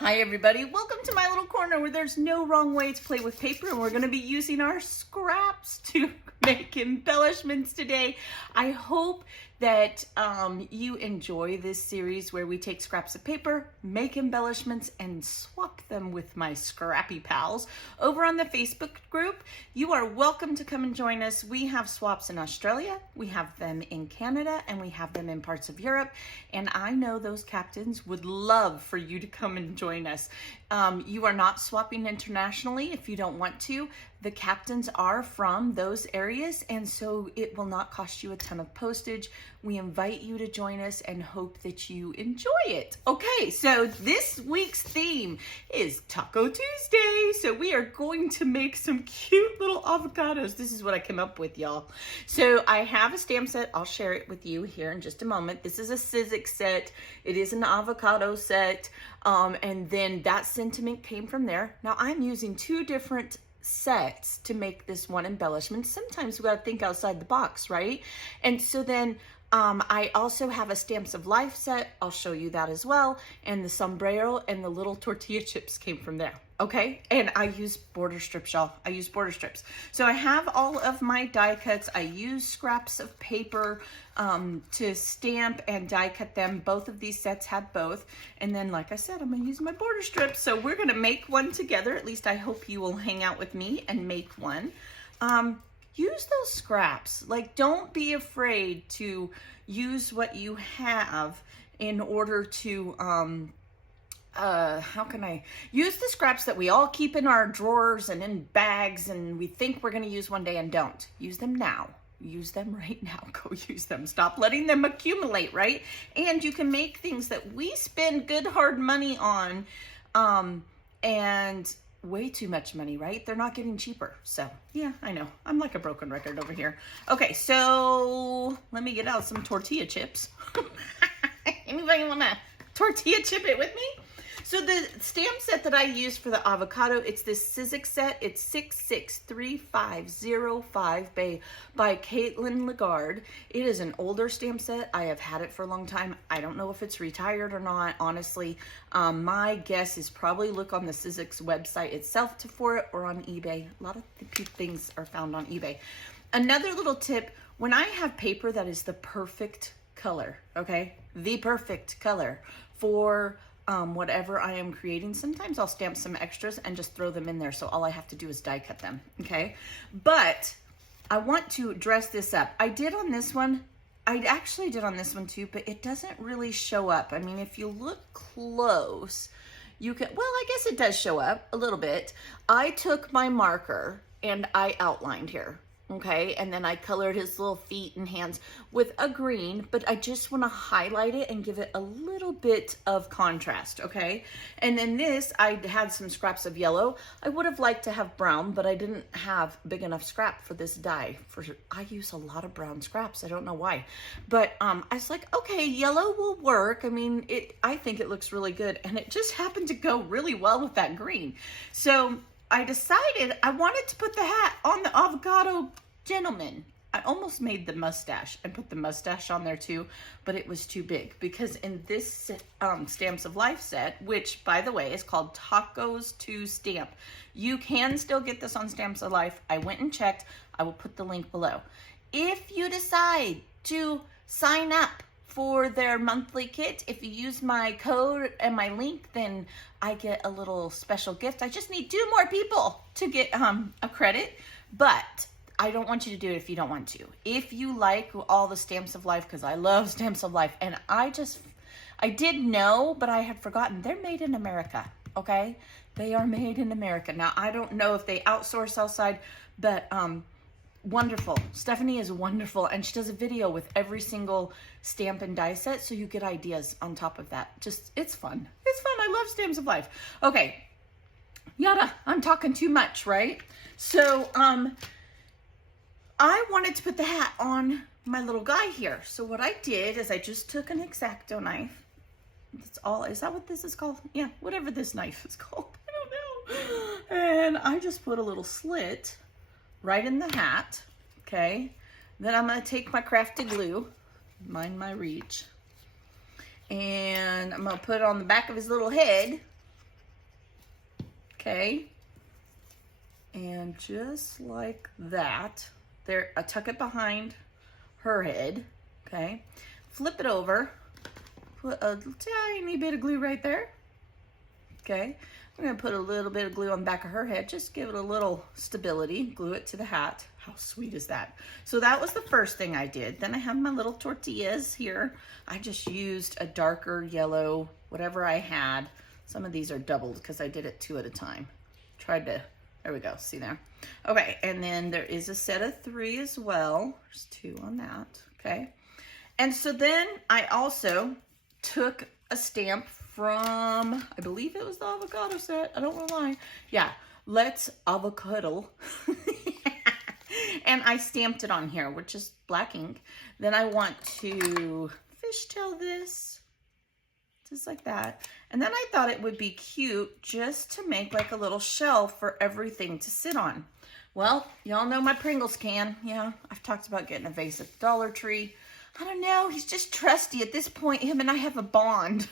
Hi everybody, welcome to my little corner where there's no wrong way to play with paper, and we're going to be using our scraps to make embellishments today. I hope that you enjoy this series where we take scraps of paper, make embellishments, and swap them with my scrappy pals over on the Facebook group. You are welcome to come and join us. We have swaps in Australia, we have them in Canada, and we have them in parts of Europe. And I know those captains would love for you to come and join us. You are not swapping internationally if you don't want to. The captains are from those areas, and so it will not cost you a ton of postage. We invite you to join us and hope that you enjoy it. Okay, so this week's theme is Taco Tuesday. So we are going to make some cute little avocados. This is what I came up with, y'all. So I have a stamp set. I'll share it with you here in just a moment. This is a scissors set. It is an avocado set. And then that sentiment came from there. Now I'm using two different sets to make this one embellishment. Sometimes we gotta think outside the box, right? And so then I also have a Stamps of Life set. I'll show you that as well. And the sombrero and the little tortilla chips came from there. Okay, and I use border strips, y'all. I use border strips. So I have all of my die cuts. I use scraps of paper to stamp and die cut them. Both of these sets have both. And then, like I said, I'm gonna use my border strips. So we're gonna make one together. At least I hope you will hang out with me and make one. Use those scraps. Like, don't be afraid to use what you have in order to, how can I use the scraps that we all keep in our drawers and in bags and we think we're going to use one day and don't. Use them now. Use them right now. Go use them. Stop letting them accumulate, right? And you can make things that we spend good hard money on, and way too much money, right? They're not getting cheaper. So yeah, I know. I'm like a broken record over here. Okay, so let me get out some tortilla chips. Anybody want to tortilla chip it with me? So the stamp set that I use for the avocado, it's this scissors set. It's 663505 by Caitlin Lagarde. It is an older stamp set. I have had it for a long time. I don't know if it's retired or not, honestly. My guess is probably look on the Scissors website itself for it or on eBay. A lot of things are found on eBay. Another little tip, when I have paper that is the perfect color, okay? The perfect color for whatever I am creating. Sometimes I'll stamp some extras and just throw them in there. So all I have to do is die cut them. Okay. But I want to dress this up. I did on this one. I actually did on this one too, but it doesn't really show up. I mean, if you look close, you can, well, I guess it does show up a little bit. I took my marker and I outlined here. Okay, and then I colored his little feet and hands with a green, but I just want to highlight it and give it a little bit of contrast, okay? And then this, I had some scraps of yellow. I would have liked to have brown, but I didn't have big enough scrap for this die. I use a lot of brown scraps. I don't know why. But I was like, okay, yellow will work. I mean, I think it looks really good. And it just happened to go really well with that green. So I decided I wanted to put the hat on the avocado gentleman. I almost made the mustache and put the mustache on there too, but it was too big because in this Stamps of Life set, which by the way is called Tacos to Stamp, you can still get this on Stamps of Life. I went and checked. I will put the link below. If you decide to sign up for their monthly kit, if you use my code and my link, then I get a little special gift. I just need 2 more people to get a credit, but I don't want you to do it if you don't want to. If you like all the Stamps of Life, because I love Stamps of Life, and I did know, but I had forgotten, they're made in America, okay? They are made in America. Now, I don't know if they outsource outside, but wonderful. Stephanie is wonderful, and she does a video with every single stamp and die set, so you get ideas on top of that. Just, it's fun. It's fun. I love Stamps of Life. Okay, yada, I'm talking too much, right? So, I wanted to put the hat on my little guy here. So what I did is I just took an X-Acto knife. That's all. Is that what this is called? Yeah, whatever this knife is called. I don't know. And I just put a little slit right in the hat. Okay. Then I'm going to take my crafted glue. Mind my reach. And I'm going to put it on the back of his little head. okay? And just like that, there, I tuck it behind her head, okay? Flip it over, put a tiny bit of glue right there, okay? I'm gonna put a little bit of glue on the back of her head, just give it a little stability, glue it to the hat. How sweet is that? So that was the first thing I did. Then I have my little tortillas here. I just used a darker yellow, whatever I had. Some of these are doubled because I did it 2 at a time. Tried to, there we go, see there? Okay, and then there is a set of 3 as well. There's 2 on that, okay? And so then I also took a stamp from, I believe it was the avocado set. I don't want to lie. Yeah, Let's Avocado. And I stamped it on here, which is black ink. Then I want to fishtail this, just like that. And then I thought it would be cute just to make like a little shelf for everything to sit on. Well, y'all know my Pringles can. Yeah, I've talked about getting a vase at the Dollar Tree. I don't know, he's just trusty. At this point, him and I have a bond.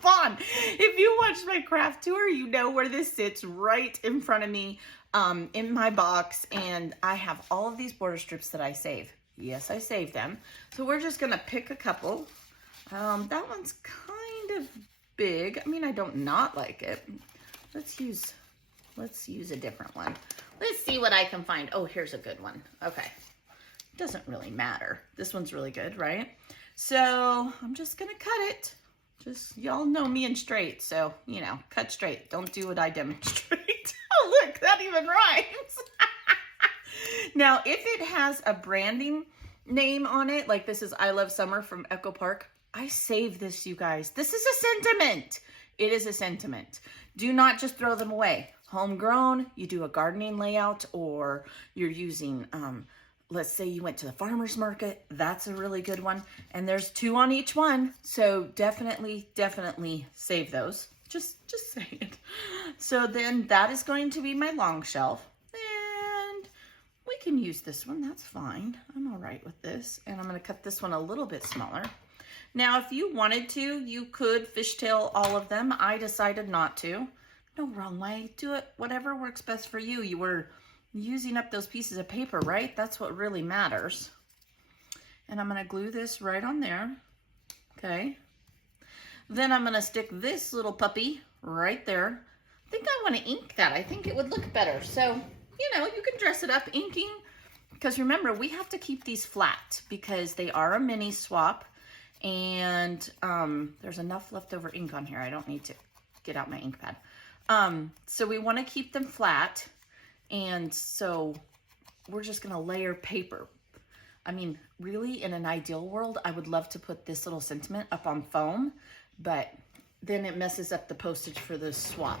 Bond. If you watch my craft tour, you know where this sits, right in front of me in my box, and I have all of these border strips that I save. Yes, I saved them. So we're just gonna pick a couple. That one's kind of big. I mean, I don't not like it. Let's use a different one. Let's see what I can find. Oh, here's a good one. Okay. Doesn't really matter. This one's really good, right? So I'm just gonna cut it. Just, y'all know me and straight, so, you know, cut straight. Don't do what I demonstrate. Oh, look, that even rhymes. Now, if it has a branding name on it, like this is I Love Summer from Echo Park, I save this, you guys. This is a sentiment. It is a sentiment. Do not just throw them away. Homegrown, you do a gardening layout, or you're using, let's say you went to the farmer's market. That's a really good one. And there's 2 on each one. So definitely, definitely save those. Just say it. So then that is going to be my long shelf. And we can use this one. That's fine. I'm all right with this. And I'm going to cut this one a little bit smaller. Now, if you wanted to, you could fishtail all of them. I decided not to. No wrong way. Do it whatever works best for you. You were using up those pieces of paper, right? That's what really matters. And I'm going to glue this right on there. Okay. Then I'm going to stick this little puppy right there. I think I want to ink that. I think it would look better. So, you know, you can dress it up inking. Because remember, we have to keep these flat because they are a MINISWAP. And there's enough leftover ink on here. I don't need to get out my ink pad. So we want to keep them flat. And so we're just going to layer paper. I mean, really, in an ideal world, I would love to put this little sentiment up on foam, but then it messes up the postage for the swap.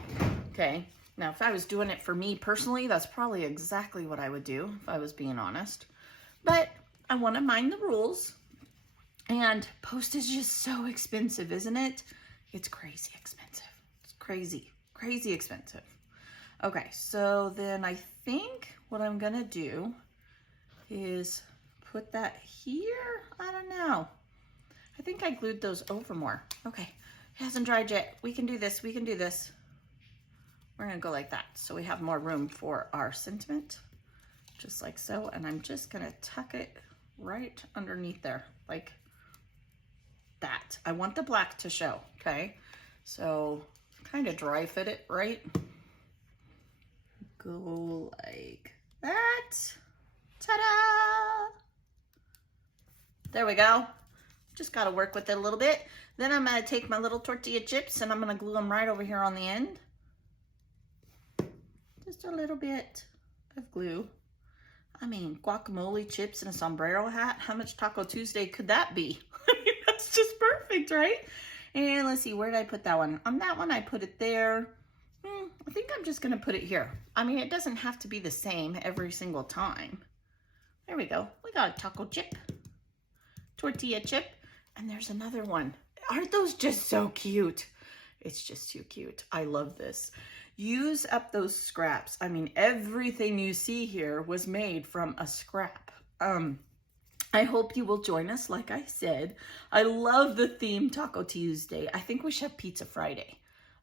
Okay. Now, if I was doing it for me personally, that's probably exactly what I would do if I was being honest. But I want to mind the rules. And postage is so expensive, isn't it? It's crazy expensive. It's crazy, crazy expensive. Okay, so then I think what I'm gonna do is put that here. I don't know. I think I glued those over more. Okay, it hasn't dried yet. We can do this, we can do this. We're gonna go like that so we have more room for our sentiment, just like so. And I'm just gonna tuck it right underneath there, like that. I want the black to show, okay? So kind of dry fit it, right? Go like that. Ta-da! There we go. Just got to work with it a little bit. Then I'm going to take my little tortilla chips and I'm going to glue them right over here on the end. Just a little bit of glue. I mean, guacamole chips and a sombrero hat. How much Taco Tuesday could that be? That's just perfect, right? And let's see, where did I put that one? On that one, I put it there. I think I'm just going to put it here. I mean, it doesn't have to be the same every single time. There we go. We got a taco chip, tortilla chip, and there's another one. Aren't those just so cute? It's just too cute. I love this. Use up those scraps. I mean, everything you see here was made from a scrap. I hope you will join us, like I said. I love the theme Taco Tuesday. I think we should have Pizza Friday.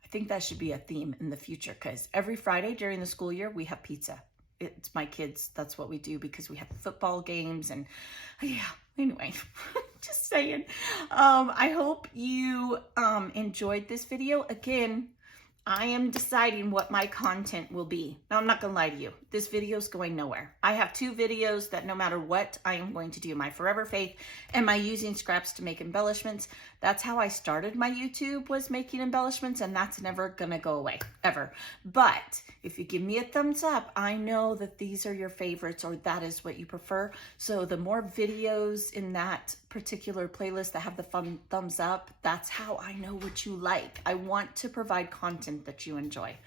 I think that should be a theme in the future, because every Friday during the school year, we have pizza. It's my kids. That's what we do because we have football games and yeah, anyway, just saying. I hope you enjoyed this video. Again, I am deciding what my content will be. Now, I'm not going to lie to you. This video is going nowhere. I have 2 videos that no matter what, I am going to do. My Forever Faith and my using scraps to make embellishments. That's how I started my YouTube, was making embellishments, and that's never going to go away, ever. But if you give me a thumbs up, I know that these are your favorites or that is what you prefer. So the more videos in that particular playlist that have the fun thumbs up, that's how I know what you like. I want to provide content that you enjoy.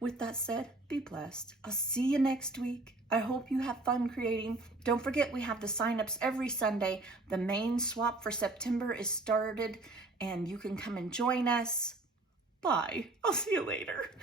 With that said, be blessed. I'll see you next week. I hope you have fun creating. Don't forget, we have the signups every Sunday. The MINISWAP for September is started, and you can come and join us. Bye. I'll see you later.